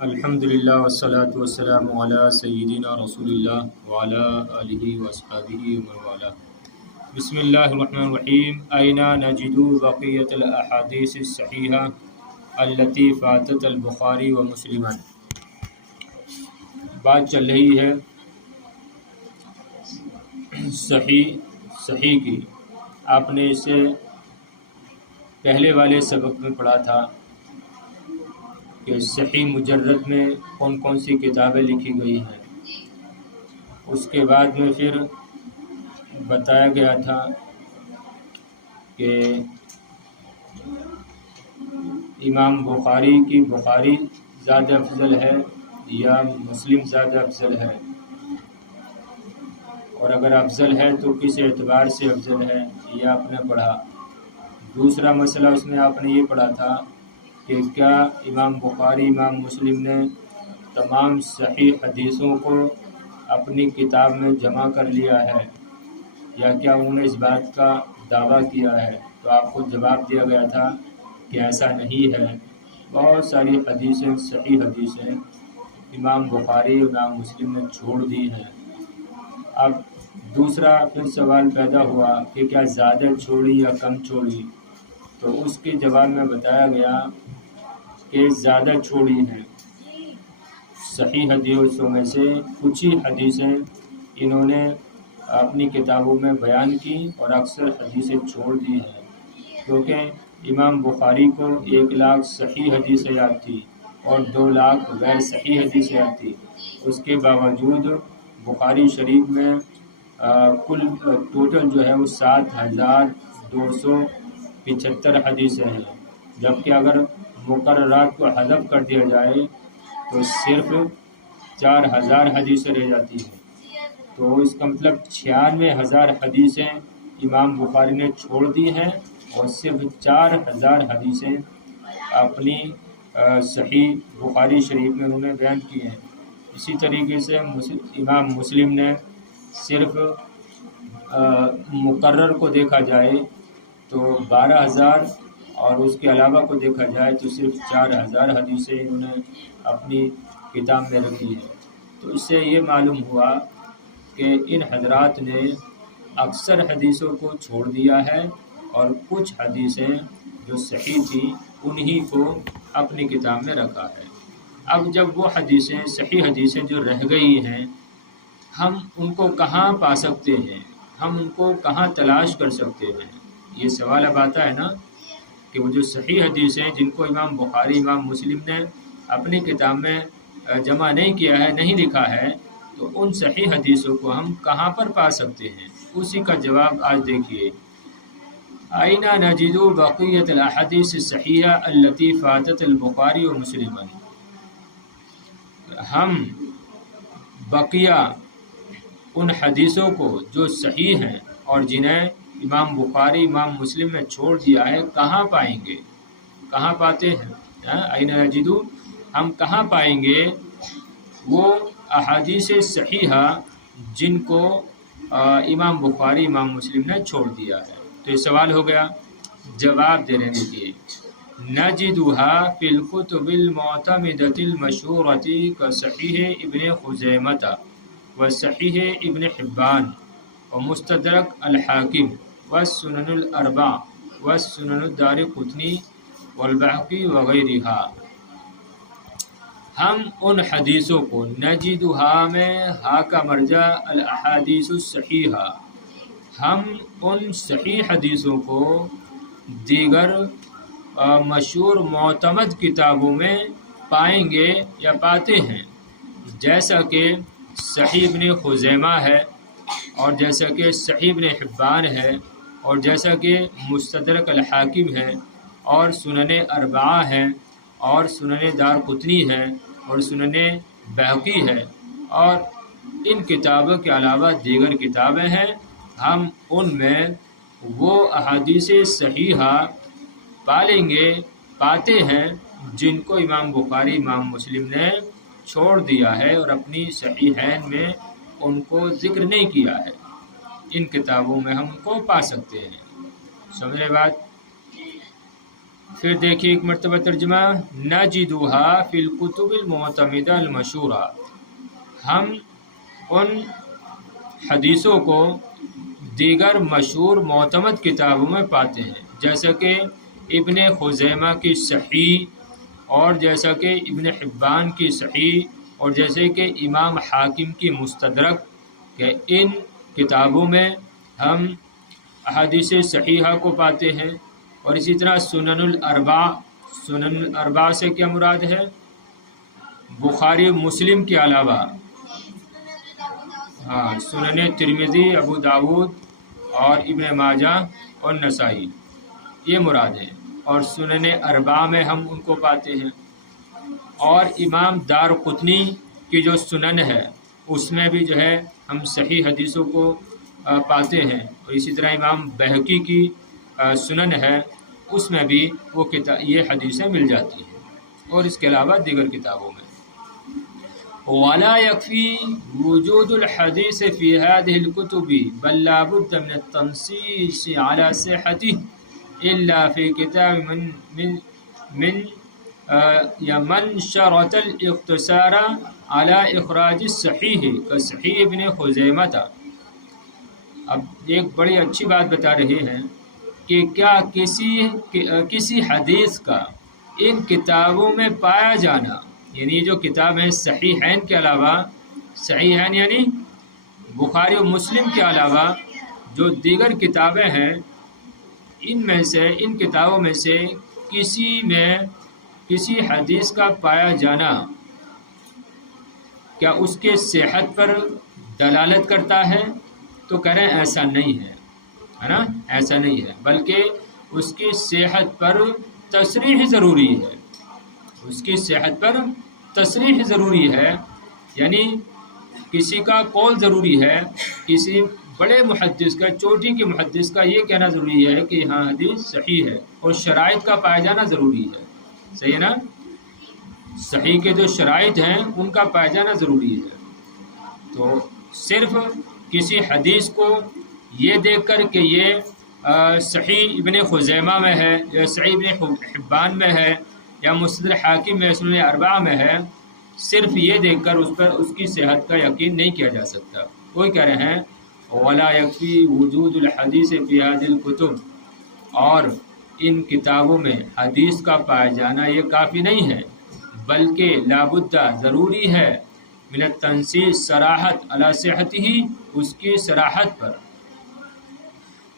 الحمدللہ والصلاة والسلام علی سیدنا رسول اللہ وعلی آلہ واصحابہ ومن والہ۔ بسم اللہ الرحمن الرحیم۔ أين نجد بقیۃ الاحادیث الصحیحہ التي فاتت البخاری و مسلما۔ بات چل رہی ہے صحیح کی۔ آپ نے اسے پہلے والے سبق میں پڑھا تھا کہ صحیح مجرد میں کون کون سی کتابیں لکھی گئی ہیں۔ اس کے بعد میں پھر بتایا گیا تھا کہ امام بخاری کی بخاری زیادہ افضل ہے یا مسلم زیادہ افضل ہے، اور اگر افضل ہے تو کس اعتبار سے افضل ہے، یہ آپ نے پڑھا۔ دوسرا مسئلہ اس میں آپ نے یہ پڑھا تھا کہ کیا امام بخاری امام مسلم نے تمام صحیح حدیثوں کو اپنی کتاب میں جمع کر لیا ہے یا کیا انہوں نے اس بات کا دعویٰ کیا ہے؟ تو آپ کو جواب دیا گیا تھا کہ ایسا نہیں ہے۔ بہت ساری حدیثیں صحیح حدیثیں امام بخاری امام مسلم نے چھوڑ دی ہیں۔ اب دوسرا پھر سوال پیدا ہوا کہ کیا زیادہ چھوڑی یا کم چھوڑی، تو اس کے جواب میں بتایا گیا کہ زیادہ چھوڑی ہیں۔ صحیح حدیثوں میں سے کچھ ہی حدیثیں انہوں نے اپنی کتابوں میں بیان کی اور اکثر حدیثیں چھوڑ دی ہیں، کیونکہ امام بخاری کو 1,00,000 صحیح حدیثیں یاد تھی اور 2,00,000 غیر صحیح حدیثیں یاد تھی۔ اس کے باوجود بخاری شریف میں کل ٹوٹل جو ہے وہ 7,275 حدیثیں ہیں، جبکہ اگر مقررات کو حذف کر دیا جائے تو صرف 4,000 حدیثیں رہ جاتی ہیں۔ تو اس کا مطلب 96,000 حدیثیں امام بخاری نے چھوڑ دی ہیں اور صرف 4,000 حدیثیں اپنی صحیح بخاری شریف میں انہوں نے بیان کی ہیں۔ اسی طریقے سے امام مسلم نے صرف مقرر کو دیکھا جائے تو 12,000 اور اس کے علاوہ کو دیکھا جائے تو صرف 4,000 حدیثیں انہوں نے اپنی کتاب میں رکھی ہیں۔ تو اس سے یہ معلوم ہوا کہ ان حضرات نے اکثر حدیثوں کو چھوڑ دیا ہے اور کچھ حدیثیں جو صحیح تھیں انہی کو اپنی کتاب میں رکھا ہے۔ اب جب وہ حدیثیں صحیح حدیثیں جو رہ گئی ہیں، ہم ان کو کہاں پا سکتے ہیں، ہم ان کو کہاں تلاش کر سکتے ہیں؟ یہ سوال اب آتا ہے نا کہ وہ جو صحیح حدیثیں جن کو امام بخاری امام مسلم نے اپنی کتاب میں جمع نہیں کیا ہے، نہیں لکھا ہے، تو ان صحیح حدیثوں کو ہم کہاں پر پا سکتے ہیں؟ اسی کا جواب آج دیکھیے۔ أين نجد بقیۃ الاحادیث الصحیحہ التي فاتت البخاری و مسلما۔ ہم بقیہ ان حدیثوں کو جو صحیح ہیں اور جنہیں امام بخاری امام مسلم نے چھوڑ دیا ہے کہاں پائیں گے؟ کہاں پاتے ہیں؟ أين نجد، ہم کہاں پائیں گے وہ احادیث صحیحہ جن کو امام بخاری امام مسلم نے چھوڑ دیا ہے؟ تو یہ سوال ہو گیا۔ جواب دے رہے ہیں، نجدها فی الکتب المعتمدۃ المشہورۃ کصحیح ابن خزیمہ وصحیح ابن حبان ومستدرک الحاکم والسنن الاربع والسنن الدارقطنی والبیہقی وغیرہا۔ ہم ان حدیثوں کو، نجدھا میں ہا کا مرجع الاحادیث الصحیحہ، ہم ان صحیح حدیثوں کو دیگر مشہور معتمد کتابوں میں پائیں گے یا پاتے ہیں، جیسا کہ صحیح ابن خزیمہ ہے اور جیسا کہ صحیح ابن حبان ہے اور جیسا کہ مستدرک الحاکم ہے اور سنن اربعہ ہے اور سنن دارقطنی ہے اور سنن بیہقی ہے، اور ان کتابوں کے علاوہ دیگر کتابیں ہیں۔ ہم ان میں وہ احادیث صحیحہ پالیں گے، پاتے ہیں جن کو امام بخاری امام مسلم نے چھوڑ دیا ہے اور اپنی صحیحین میں ان کو ذکر نہیں کیا ہے۔ ان کتابوں میں ہم ان کو پا سکتے ہیں۔ سمجھ رہے بات؟ پھر دیکھیے ایک مرتبہ ترجمہ، نجدھا فی الکتب المعتمدہ المشہورہ، ہم ان حدیثوں کو دیگر مشہور معتمد کتابوں میں پاتے ہیں، جیسا کہ ابن خزیمہ کی صحیح، اور جیسا کہ ابن حبان کی صحیح، اور جیسے کہ امام حاکم کی مستدرک، کہ ان کتابوں میں ہم احادیث صحیحہ کو پاتے ہیں۔ اور اسی طرح سنن الاربع، سنن الاربع سے کیا مراد ہے؟ بخاری مسلم کے علاوہ سنن ترمذی، ابو داود اور ابن ماجہ اور نسائی، یہ مراد ہے۔ اور سنن اربع میں ہم ان کو پاتے ہیں۔ اور امام دارقطنی کی جو سنن ہے اس میں بھی جو ہے ہم صحیح حدیثوں کو پاتے ہیں، اور اسی طرح امام بہقی کی سنن ہے، اس میں بھی یہ حدیثیں مل جاتی ہیں، اور اس کے علاوہ دیگر کتابوں میں۔ ولا يكفي وجود الحديث في هذه الكتب بل لا بد من التنصيص على صحته إلا في كتاب من شرط الاقتصار على إخراج الصحيح كصحيح ابن خزیمہ۔ اب ایک بڑی اچھی بات بتا رہے ہیں کہ کیا کسی حدیث کا ان کتابوں میں پایا جانا، یعنی جو کتاب ہے صحیحین کے علاوہ، صحیحین یعنی بخاری و مسلم کے علاوہ جو دیگر کتابیں ہیں، ان کتابوں میں سے کسی حدیث کا پایا جانا، کیا اس کے صحت پر دلالت کرتا ہے؟ تو کہہ رہے ہیں ایسا نہیں ہے نا، ایسا نہیں ہے، بلکہ اس کی صحت پر تصریح ضروری ہے، اس کی صحت پر تصریح ضروری ہے، یعنی کسی کا قول ضروری ہے، کسی بڑے محدث کا، چوٹی کے محدث کا یہ کہنا ضروری ہے کہ ہاں حدیث صحیح ہے، اور شرائط کا پایا جانا ضروری ہے، صحیح ہے نا؟ صحیح کے جو شرائط ہیں ان کا پایا جانا ضروری ہے۔ تو صرف کسی حدیث کو یہ دیکھ کر کہ یہ صحیح ابن خزیمہ میں ہے، یا صحیح ابن حبان میں ہے، یا مستدرک حاکم میں، سنن اربعہ میں ہے، صرف یہ دیکھ کر اس کی صحت کا یقین نہیں کیا جا سکتا۔ کوئی کہہ رہے ہیں ولا یکفی وجود الحدیث فی هذه الکتب، اور ان کتابوں میں حدیث کا پایا جانا یہ کافی نہیں ہے، بلکہ لابد ضروری ہے من التنصیص صراحت علی صحتہ، اس کی صراحت پر۔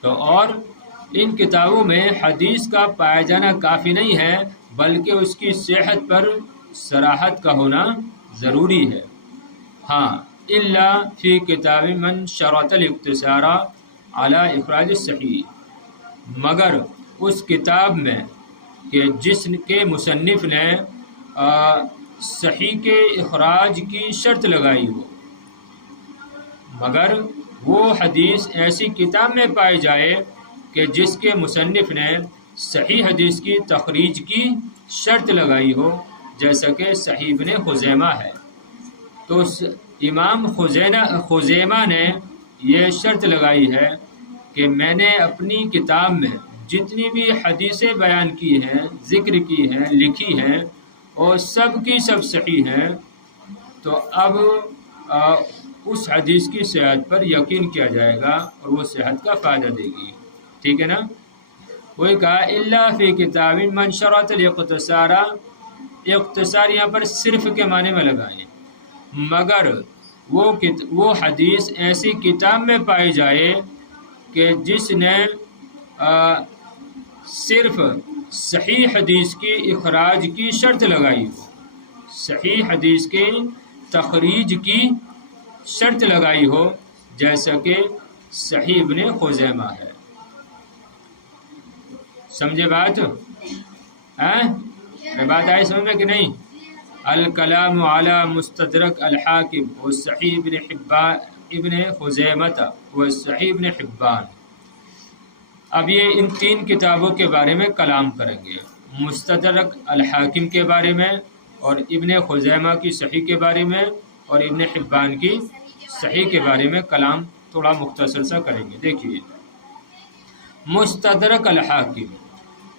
تو اور ان کتابوں میں حدیث کا پایا جانا کافی نہیں ہے، بلکہ اس کی صحت پر صراحت کا ہونا ضروری ہے۔ ہاں الا فی کتاب من شرط الاقتصار علی اخراج الصحیح، مگر اس کتاب میں کہ جس کے مصنف نے صحیح کے اخراج کی شرط لگائی ہو، مگر وہ حدیث ایسی کتاب میں پائی جائے کہ جس کے مصنف نے صحیح حدیث کی تخریج کی شرط لگائی ہو، جیسا کہ صحیح ابن خزیمہ ہے، تو امام خزیمہ نے یہ شرط لگائی ہے کہ میں نے اپنی کتاب میں جتنی بھی حدیثیں بیان کی ہیں، ذکر کی ہیں، لکھی ہیں، اور سب کی سب صحیح ہیں، تو اب اس حدیث کی صحت پر یقین کیا جائے گا، اور وہ صحت کا فائدہ دے گی، ٹھیک ہے نا؟ وہی کہا الا فی کتاب من شرط الاقتصار، اختصار یہاں پر صرف کے معنی میں لگائیں، مگر وہ حدیث ایسی کتاب میں پائی جائے کہ جس نے صرف صحیح حدیث کی اخراج کی شرط لگائی ہو، صحیح حدیث کے تخریج کی شرط لگائی ہو، جیسا کہ صحیح ابن خزیمہ ہے۔ سمجھے بات؟ بات آئی سمجھ میں کہ نہیں؟ الکلام علی مستدرک الحاکم والصحیح ابن خزیمہ والصحیح ابن حبان۔ اب یہ ان تین کتابوں کے بارے میں کلام کریں گے، مستدرک الحاکم کے بارے میں، اور ابن خزیمہ کی صحیح کے بارے میں، اور ابن حبان کی صحیح کے بارے میں کلام تھوڑا مختصر سا کریں گے۔ دیکھیے مستدرک الحاکم،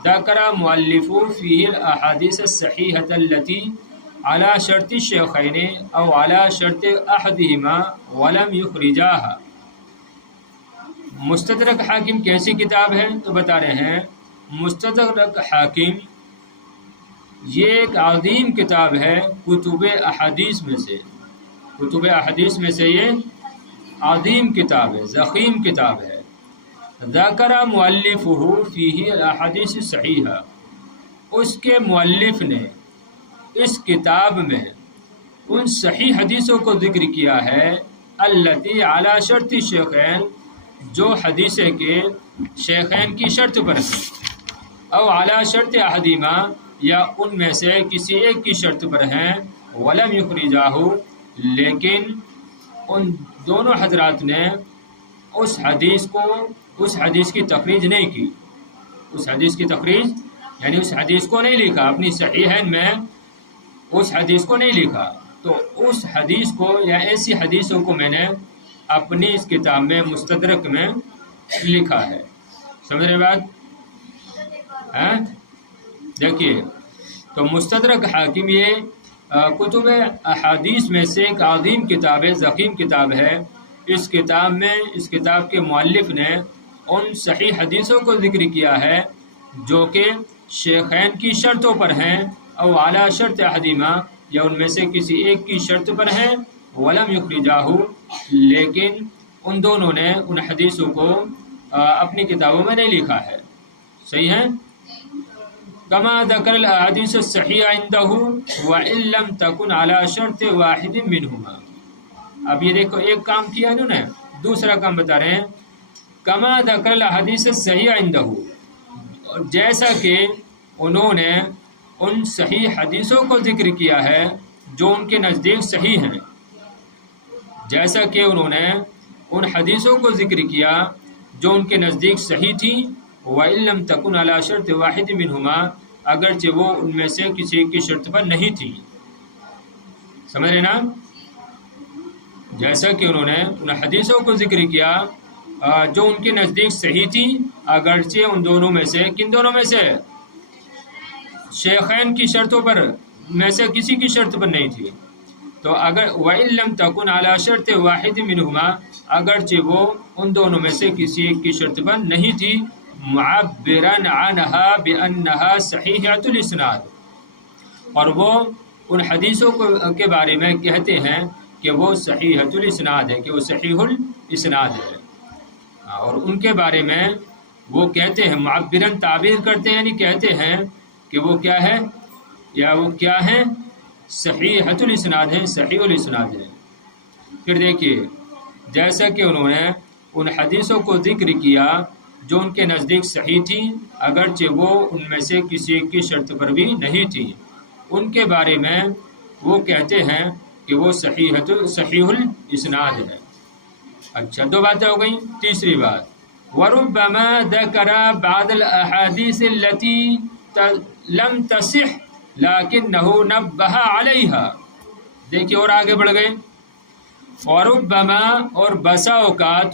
ذکر مؤلف فيه الاحاديث الصحيحة التي على شرط الشيخين او على شرط احدهما ولم يخرجاها۔ مستدرک حاکم کیسی کتاب ہے؟ تو بتا رہے ہیں مستدرک حاکم یہ ایک عظیم کتاب ہے کتب احادیث میں سے، کتب احادیث میں سے یہ عظیم کتاب ہے، ضخیم کتاب ہے۔ ذکر مؤلفہ فیہ الاحادیث الصحیحہ، اس کے مؤلف نے اس کتاب میں ان صحیح حدیثوں کو ذکر کیا ہے، التی علی شرط الشیخین، جو حدیثیں کے شیخین کی شرط پر ہیں، او علی شرط احدہما، یا ان میں سے کسی ایک کی شرط پر ہیں، ولم یخرجاہ، لیکن ان دونوں حضرات نے اس حدیث کی تخریج نہیں کی، اس حدیث کی تخریج یعنی اس حدیث کو نہیں لکھا، اپنی صحیحین میں اس حدیث کو نہیں لکھا، تو اس حدیث کو یا ایسی حدیثوں کو میں نے اپنی اس کتاب میں مستدرک میں لکھا ہے۔ سمجھ رہے بات؟ دیکھیے تو مستدرک حاکم یہ کتب احادیث میں سے ایک عظیم کتاب ہے، ضخیم کتاب ہے۔ اس کتاب کے مؤلف نے ان صحیح حدیثوں کو ذکر کیا ہے جو کہ شیخین کی شرطوں پر ہیں، او اعلیٰ شرط احدہما، یا ان میں سے کسی ایک کی شرط پر ہیں، ولم یخرجاہ، لیکن ان دونوں نے ان حدیثوں کو اپنی کتابوں میں نہیں لکھا ہے۔ صحیح ہے؟ کما ذکر الاحادیث الصحیحہ عندہ وان لم تکن علی شرط واحد منہما۔ اب یہ دیکھو ایک کام کیا انہوں نے، دوسرا کام بتا رہے ہیں کما ذکر الاحادیث الصحیحہ عندہ، جیسا کہ انہوں نے ان صحیح حدیثوں کو ذکر کیا ہے جو ان کے نزدیک صحیح ہیں، جیسا کہ انہوں نے ان حدیثوں کو ذکر کیا جو ان کے نزدیک صحیح تھی، وَإِن لَمْ تَكُنْ عَلَى شَرْطِ وَاحِدٍ مِّنْهُمَا، اگرچہ وہ ان میں سے کسی ایک کی شرط پر نہیں تھی۔ سمجھ رہے نا؟ جیسا کہ انہوں نے ان حدیثوں کو ذکر کیا جو ان کے نزدیک صحیح تھی، اگرچہ ان دونوں میں سے، کن دونوں میں سے؟ شیخین کی شرطوں پر میں سے کسی کی شرط پر نہیں تھی، تو اگر وَإِن لَمْ تَكُنْ عَلَى شَرْطِ وَاحِدٍ مِّنْهُمَا، اگرچہ وہ ان دونوں میں سے کسی ایک کی شرط پر نہیں تھی، مُعَبِّرًا عَنْهَا بِأَنَّهَا صَحِيحَةُ الْإِسْنَادِ، اور وہ ان حدیثوں کے بارے میں کہتے ہیں کہ وہ صحیحۃ الاسناد ہے، کہ وہ صحیح الاسناد ہے، اور ان کے بارے میں وہ کہتے ہیں، معبراً تعبیر کرتے ہیں، یعنی کہتے ہیں کہ وہ کیا ہے، یا وہ کیا ہیں، صحیحۃ الاسناد ہے، صحیح الاسناد ہے۔ پھر دیکھیے جیسا کہ انہوں نے ان حدیثوں کو ذکر کیا جو ان کے نزدیک صحیح تھی، اگرچہ وہ ان میں سے کسی ایک کی شرط پر بھی نہیں تھی، ان کے بارے میں وہ کہتے ہیں کہ وہ صحیح الاسناد ہے۔ اچھا، دو باتیں ہو گئیں۔ تیسری بات، وَرُبَّمَا ذَكَرَ بَعْضَ الْأَحَادِيثِ الَّتِي لَمْ تَصِحْ لَكِنَّهُ نَبَّهَ عَلَيْهَا۔ دیکھیے اور آگے بڑھ گئے، وَرُبَّمَا، اور بسا اوقات،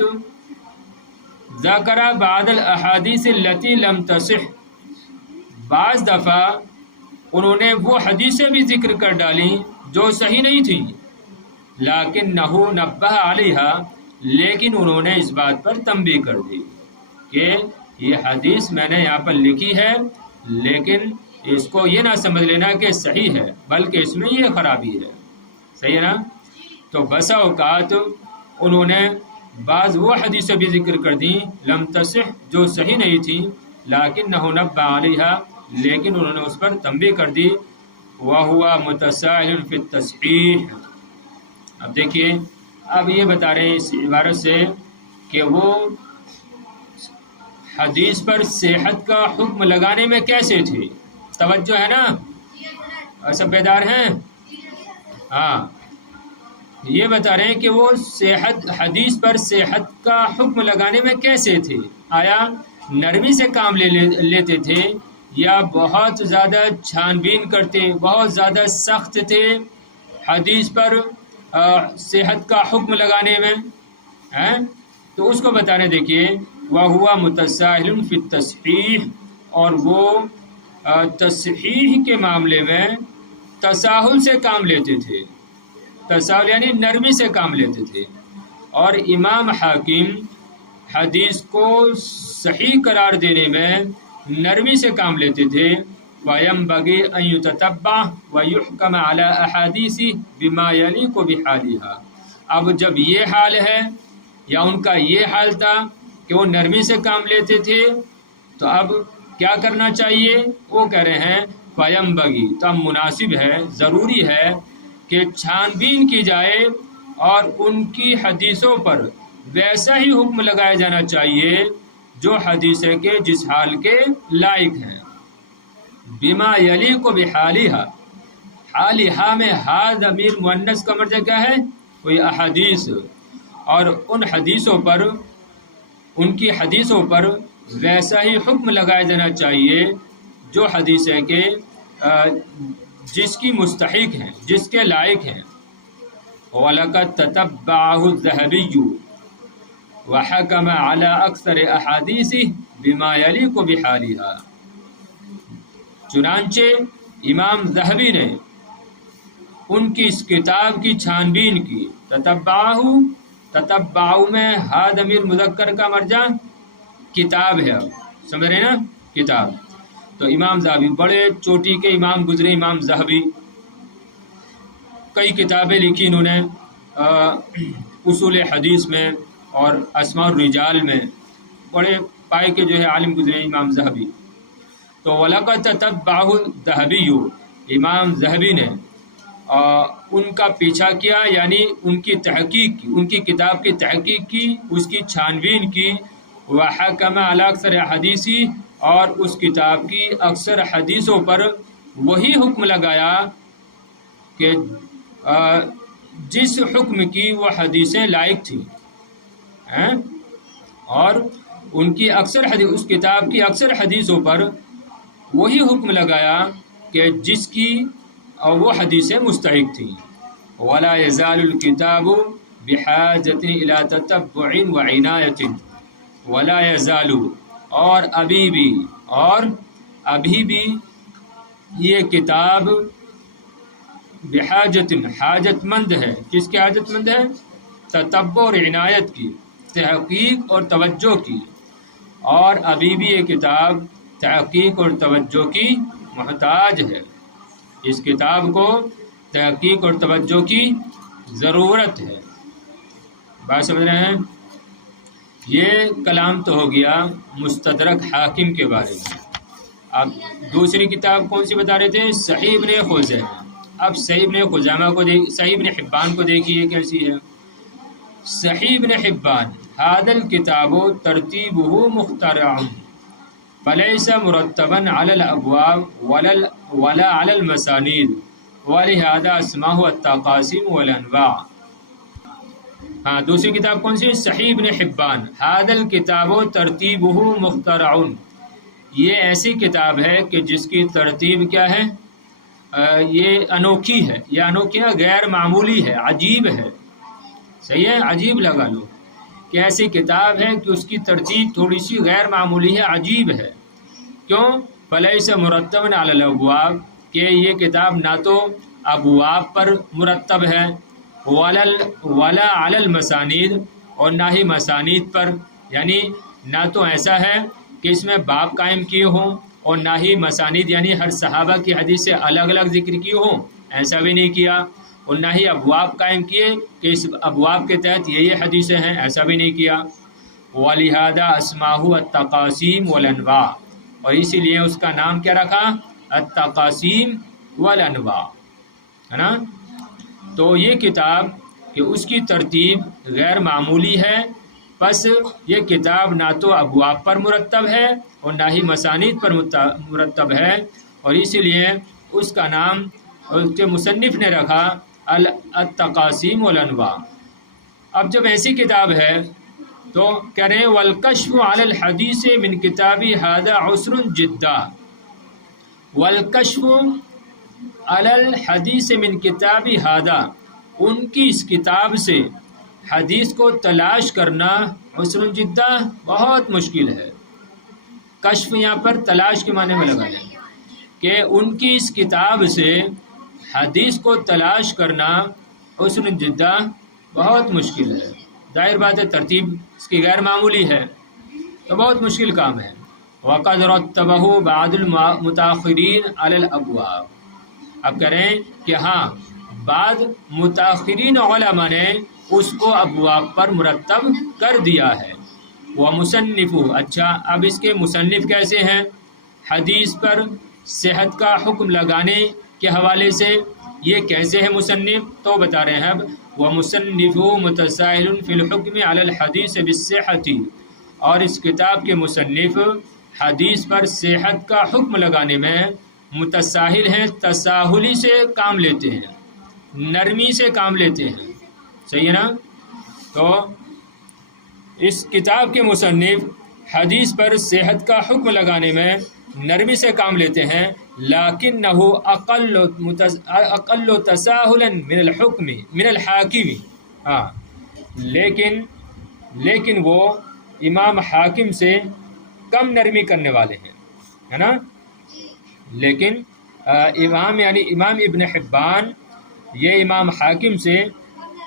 ذَكَرَ بَعْضَ الْأَحَادِيثِ الَّتِي لَمْ تَصِحْ، بعض دفعہ انہوں نے وہ حدیثیں بھی ذکر کر ڈالیں جو صحیح نہیں تھیں، لَكِنَّهُ نَبَّهَ عَلَيْهَا، لیکن انہوں نے اس بات پر تنبیہ کر دی کہ یہ حدیث میں نے یہاں پر لکھی ہے، لیکن اس کو یہ نہ سمجھ لینا کہ صحیح ہے، بلکہ اس میں یہ خرابی ہے۔ صحیح ہے نا؟ تو بسا اوقات انہوں نے بعض وہ حدیثیں بھی ذکر کر دیں لم تصح، جو صحیح نہیں تھی، لَكِنَّهُ نَبَّهَ عَلَيْهَا، لیکن انہوں نے اس پر تنبیہ کر دی، وَهُوَ مُتَسَاهِلٌ فِي التَّصْحِيحِ۔ اب دیکھیے، اب یہ بتا رہے ہیں اس عبارت سے کہ وہ حدیث پر صحت کا حکم لگانے میں کیسے تھے۔ توجہ ہے نا؟ سب بیدار ہیں؟ ہاں، یہ بتا رہے ہیں کہ وہ حدیث پر صحت کا حکم لگانے میں کیسے تھے۔ آیا نرمی سے کام لیتے تھے، یا بہت زیادہ چھان بین کرتے، بہت زیادہ سخت تھے حدیث پر صحت کا حکم لگانے میں؟ تو اس کو بتانے، دیکھیے وَهُوَ مُتَسَاهِلٌ فِي التَّصْحِيحِ، اور وہ تصحیح کے معاملے میں تساہل سے کام لیتے تھے، تساہل یعنی نرمی سے کام لیتے تھے، اور امام حاکم حدیث کو صحیح قرار دینے میں نرمی سے کام لیتے تھے۔ وَيَنبَغِي أَن يُتَتَبَّعَ وَيُحْكَمَ عَلَى أَحَادِيثِ بِمَا يَلِيقُ بِحَالِهَا۔ اب جب یہ حال ہے یا ان کا یہ حال تھا کہ وہ نرمی سے کام لیتے تھے، تو اب کیا کرنا چاہیے؟ وہ کہہ رہے ہیں فَيَنبَغِي، تو اب مناسب ہے، ضروری ہے کہ چھان بین کی جائے اور ان کی حدیثوں پر ویسا ہی حکم لگایا جانا چاہیے جو حدیث کے جس حال کے لائق ہیں۔ بما یلیق بحالہا، حالہا میں ہا ضمیر مؤنث کا مرجع کیا ہے؟ کوئی احادیث، اور ان حدیثوں پر، ان کی حدیثوں پر ویسا ہی حکم لگایا جانا چاہیے جو حدیث ہے کہ جس کی مستحق ہیں، جس کے لائق ہیں۔ وَلَقَدْ تَتَبَّعَهُ الذَّهَبِيُّ وَحَكَمَ عَلَى أَكْثَرِ أَحَادِيثِهِ بِمَا يَلِيقُ بِحَالِهَا، چنانچہ امام ذہبی نے ان کی اس کتاب کی چھان بین کی۔ تتبعہ میں ہا ضمیر مذکر کا مرجع کتاب ہے، سمجھ رہے نا، کتاب۔ تو امام ذہبی بڑے چوٹی کے امام گزرے، امام ذہبی کئی کتابیں لکھی انہوں نے اصول حدیث میں اور اسماء الرجال میں، بڑے پائے کے جو ہے عالم گزرے امام ذہبی۔ تو وَلَقَدْ تَتَبَّعَهُ الذَّهَبِيُّ، امام ذہبی نے ان کا پیچھا کیا، یعنی ان کی تحقیق کی، ان کی کتاب کی تحقیق کی، اس کی چھان بین کی۔ وَحَكَمَ عَلَى أَكْثَرِ أَحَادِيثِهِ، اور اس کتاب کی اکثر حدیثوں پر وہی حکم لگایا کہ جس حکم کی وہ حدیثیں لائق تھیں، اور ان کی اکثر حدیث، اس کتاب کی اکثر حدیثوں پر وہی حکم لگایا کہ جس کی وہ حدیثیں مستحق تھیں۔ وَلَا يَزَالُ الْكِتَابُ بِحَاجَةٍ إِلَى تَتَبُّعٍ وَعِنَایَةٍ، وَلَا يَزَالُ، اور ابھی بھی یہ کتاب بحاجتن، حاجت مند ہے، کس کی حاجت مند ہے؟ تتبع اور عنایت کی، تحقیق اور توجہ کی، اور ابھی بھی یہ کتاب تحقیق اور توجہ کی محتاج ہے۔ اس کتاب کو تحقیق اور توجہ کی ضرورت ہے۔ بات سمجھ رہے ہیں؟ یہ کلام تو ہو گیا مستدرک حاکم کے بارے میں۔ اب دوسری کتاب کون سی بتا رہے تھے؟ صحیح ابن خزیمہ۔ اب صحیح ابن خزیمہ کو صحیح ابن حبان کو دیکھیے کیسی ہے۔ صحیح ابن حبان، ھذا الکتاب ترتیبہ مخترع فلیس مرتبا علی الابواب ولا علی المسانید ولہذا اسماہ التقاسیم والانواع۔ ہاں، دوسری کتاب کون سی؟ صحیح ابن حبان، ھذا الکتاب ترتیبہ مخترع، یہ ایسی کتاب ہے کہ جس کی ترتیب کیا ہے؟ یہ انوکھی ہے، یہ انوکھی ہے، غیر معمولی ہے، عجیب ہے۔ صحیح ہے، عجیب لگا لو کہ ایسی کتاب ہے کہ اس کی ترتیب تھوڑی سی غیر معمولی ہے، عجیب ہے۔ کیوں؟ فلیس مرتب علی الابواب، کہ یہ کتاب نہ تو ابواب پر مرتب ہے، ولا علی المسانید، اور نہ ہی مسانید پر، یعنی نہ تو ایسا ہے کہ اس میں باب قائم کیے ہوں، اور نہ ہی مسانید یعنی ہر صحابہ کی حدیث سے الگ الگ ذکر کی ہوں، ایسا بھی نہیں کیا، اور نہ ہی ابواب قائم کیے کہ اس ابواب کے تحت یہ حدیثیں ہیں، ایسا بھی نہیں کیا۔ وَلِهَذَا أَسْمَاهُ التَّقَاسِيمُ وَالْأَنْوَاءُ، اور اسی لیے اس کا نام کیا رکھا؟ التقاسیم والانواع، ہے نا۔ تو یہ کتاب کہ اس کی ترتیب غیر معمولی ہے، پس یہ کتاب نہ تو ابواب پر مرتب ہے اور نہ ہی مسانید پر مرتب ہے، اور اسی لیے اس کا نام اس کے مصنف نے رکھا التقاسیم والانواع۔ اب جب ایسی کتاب ہے تو کہہ رہے ہیں والکشف علی الحدیث من کتابی ھذا عسر جدا، والکشف علی الحدیث من کتابی ھذا، ان کی اس کتاب سے حدیث کو تلاش کرنا عسر جدہ بہت مشکل ہے۔ کشف یہاں پر تلاش کے معنی میں لگا لیں کہ ان کی اس کتاب سے حدیث کو تلاش کرنا عسر جدہ بہت مشکل ہے۔ ظاہر بات ہے ترتیب اس کی غیر معمولی ہے، تو بہت مشکل کام ہے۔ وقد رتبہ بعض المتاخرین علی الابواب، اب کہہ رہے ہیں کہ ہاں بعض متاخرین علماء نے اس کو ابواب پر مرتب کر دیا ہے۔ وہ مصنف، اچھا اب اس کے مصنف کیسے ہیں؟ حدیث پر صحت کا حکم لگانے کے حوالے سے یہ کیسے ہے مصنف، تو بتا رہے ہیں اب وہ مصنف متساہل فی الحکم علی الحدیث بالصحت، اور اس کتاب کے مصنف حدیث پر صحت کا حکم لگانے میں متساہل ہیں، تساہلی سے کام لیتے ہیں، نرمی سے کام لیتے ہیں، صحیح ہے نا؟ تو اس کتاب کے مصنف حدیث پر صحت کا حکم لگانے میں نرمی سے کام لیتے ہیں، لیکنہ اقل تساہلا من الحکم من الحاکم، ہاں لیکن وہ امام حاکم سے کم نرمی کرنے والے ہیں، ہے نا؟ لیکن امام یعنی امام ابن حبان یہ امام حاکم سے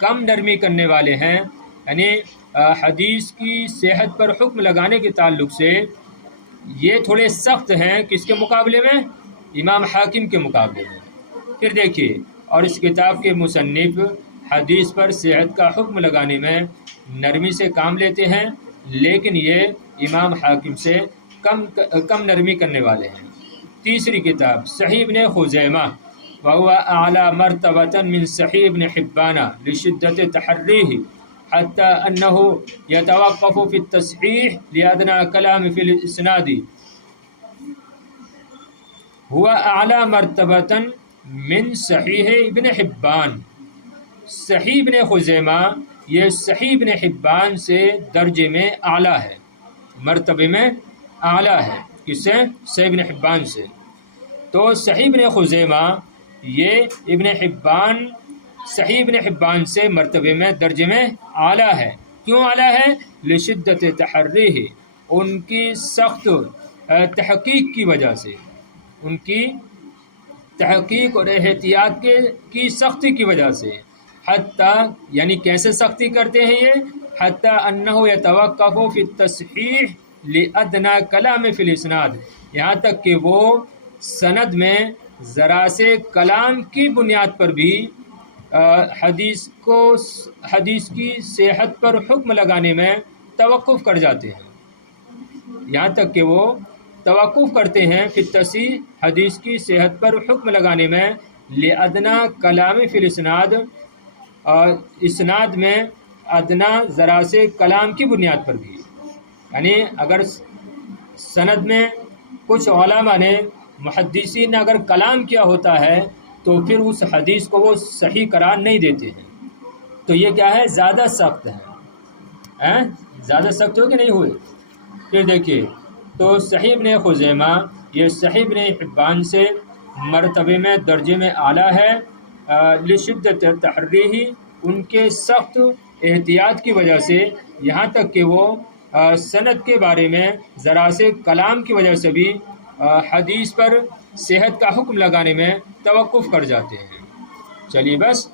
کم نرمی کرنے والے ہیں، یعنی حدیث کی صحت پر حکم لگانے کے تعلق سے یہ تھوڑے سخت ہیں کس کے مقابلے میں؟ امام حاکم کے مقابلے میں۔ پھر دیکھیے، اور اس کتاب کے مصنف حدیث پر صحت کا حکم لگانے میں نرمی سے کام لیتے ہیں، لیکن یہ امام حاکم سے کم نرمی کرنے والے ہیں۔ تیسری کتاب صحیح ابن خزیمہ، وهو اعلی مرتبۃ من صحیح ابن حبان لشدت تحریہ حتی انه يتوقف في التصحیح لادنى کلام فی الاسناد، هو اعلی مرتبۃ من صحیح ابن حبان، صحیح ابن خزیمہ یہ صحیح ابن حبان سے درجے میں اعلیٰ ہے، مرتبے میں اعلیٰ ہے، کس سے؟ صحیح ابن حبان سے۔ تو صحیح ابن خزیمہ یہ صحیح ابن حبان سے مرتبے میں درجے میں اعلیٰ ہے۔ کیوں اعلیٰ ہے؟ لشدت تحریہ، ان کی سخت تحقیق کی وجہ سے، ان کی تحقیق اور احتیاط کی سختی کی وجہ سے۔ حتیٰ یعنی کیسے سختی کرتے ہیں یہ؟ حتیٰ انہ یتوقف فی التصحیح لادنی کلام فی الاسناد، یہاں تک کہ وہ سند میں ذرا سے کلام کی بنیاد پر بھی حدیث کی صحت پر حکم لگانے میں توقف کر جاتے ہیں، یہاں تک کہ وہ توقف کرتے ہیں فی التصحیح حدیث کی صحت پر حکم لگانے میں لادنی کلام فی الاسناد، اور اسناد میں ادنا ذرا سے کلام کی بنیاد پر بھی، یعنی اگر سند میں کچھ علماء نے محدثین نے اگر کلام کیا ہوتا ہے تو پھر اس حدیث کو وہ صحیح قرار نہیں دیتے ہیں، تو یہ کیا ہے؟ زیادہ سخت ہے، زیادہ سخت ہو کہ نہیں ہوئے؟ پھر دیکھیے، تو صحیح ابن خزیمہ یہ صحیح ابن حبان سے مرتبے میں درجے میں اعلیٰ ہے، لشدت تحریہ، ان کے سخت احتیاط کی وجہ سے، یہاں تک کہ وہ سند کے بارے میں ذرا سے کلام کی وجہ سے بھی حدیث پر صحت کا حکم لگانے میں توقف کر جاتے ہیں۔ چلیے بس